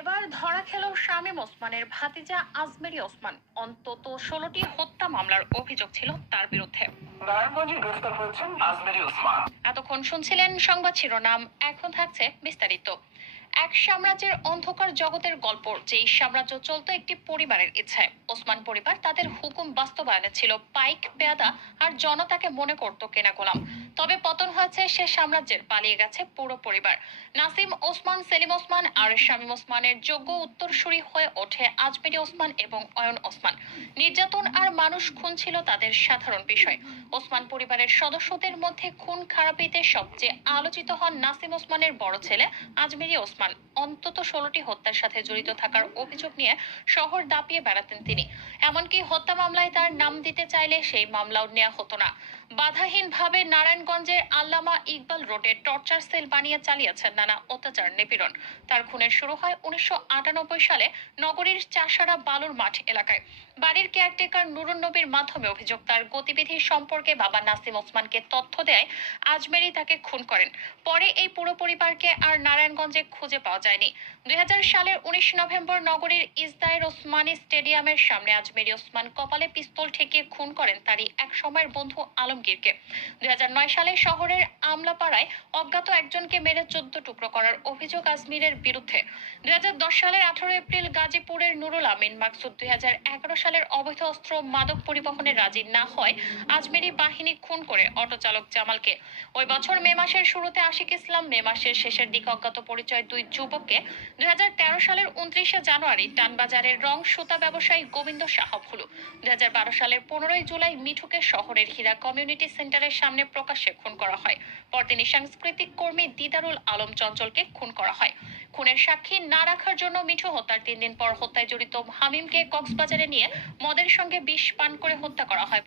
এবার ধরা খেল শামীম ওসমানের ভাতিজা আজমেরি ওসমান। অন্তত ষোলোটি হত্যা মামলার অভিযোগ ছিল তার বিরুদ্ধে। নারায়ণগঞ্জে গ্রেফতার হয়েছেন আজমেরি ওসমান। এতক্ষণ শুনছিলেন সংবাদ শিরোনাম এখন থাকছে বিস্তারিত। এক সাম্রাজ্যের অন্ধকার জগতের গল্প, যেই সাম্রাজ্য চলতো একটি পরিবারের ইচ্ছায় ওসমান পরিবার তাদের হুকুম বাস্তবায়নে ছিল, পাইক পেয়াদা আর জনতাকে মনে করত কেনা গোলাম। তবে পতন হয়েছে, সে সাম্রাজ্যের পালিয়ে গেছে পুরো পরিবার। নাসিম ওসমান, সেলিম ওসমান, আর শামীম ওসমানের যোগ্য উত্তরসূরি হয়ে ওঠে আজমেরি ওসমান এবং অয়ন ওসমান। নির্যাতন আর মানুষ খুন ছিল তাদের সাধারণ বিষয়। ওসমান পরিবারের সদস্যদের মধ্যে খুন খারাপিতে সবচেয়ে আলোচিত হন নাসিম ওসমানের বড় ছেলে আজমেরি ওসমান। front অন্তত ষোলোটি হত্যার সাথে জড়িত থাকার অভিযোগ নিয়ে শহর দাপিয়ে বেড়াতেন তিনি। এমনকি হত্যা মামলায় তার নাম দিতে চাইলে সেই মামলাও নেওয়া হতো না। বাধাহীনভাবে নারায়ণগঞ্জের আল্লামা ইকবাল রোডে টর্চার সেল বানিয়ে চালিয়েছেন নানা অত্যাচার নিপীড়ন। তার খুনের শুরু হয় উনিশশো আটানব্বই সালে নগরীর চাষারা বালুর মাঠ এলাকায়। বাড়ির কেয়ারটেকার নুরুন নবীর মাধ্যমে অভিযোগ, তার গতিবিধি সম্পর্কে বাবা নাসিম ওসমানকে তথ্য দেয় আজমেরি তাকে খুন করেন। পরে এই পুরো পরিবারকে আর নারায়ণগঞ্জে খুঁজে পাওয়া যায়নি। দুই সালের উনিশ নভেম্বর নগরীর ইসদায়ের ওসমানী স্টেডিয়ামের সামনে আজমেরি ওসমান কপালে পিস্তল ঠেকিয়ে খুন করেন তারই এক সময়ের বন্ধু আলমগীরকে। দুই সালে শহরের আমলাপাড়ায় অজ্ঞাত একজনকে মেরে চোদ্দ টুকরো করার অভিযোগ আজমিরের বিরুদ্ধে। দুই সালের আঠারো এপ্রিল গাজীপুরের নুরুল আমিন মাকসুদ দুই হাজার এগারো সালের অবৈধ অস্ত্র মাদক পরিবহনে রাজি না হয় আজমেরি বাহিনী খুন করে অটো চালক জামালকে। ওই বছর মে মাসের শুরুতে আশিক ইসলাম মে মাসের শেষের দিকে অজ্ঞাত পরিচয় দুই যুবককে দুই সালের উনত্রিশে জানুয়ারি টানবাজারের রং সুতা ব্যবসায়ী গোবিন্দ সাহাবুলু দুই সালের পনেরোই জুলাই মিঠুকে শহরের হীরা কমিউনিটি সেন্টারের সামনে প্রকাশ্যে খুন করা হয়। পরদিনই সাংস্কৃতিক কর্মী দিদারুল আলম চঞ্চলকে খুন করা হয়। খুনের সাক্ষী না রাখার জন্য মিঠু হত্যার তিন দিন পর হত্যায় জড়িত হামিমকে কক্সবাজারে নিয়ে মদের সঙ্গে বিষ পান করে হত্যা করা হয়।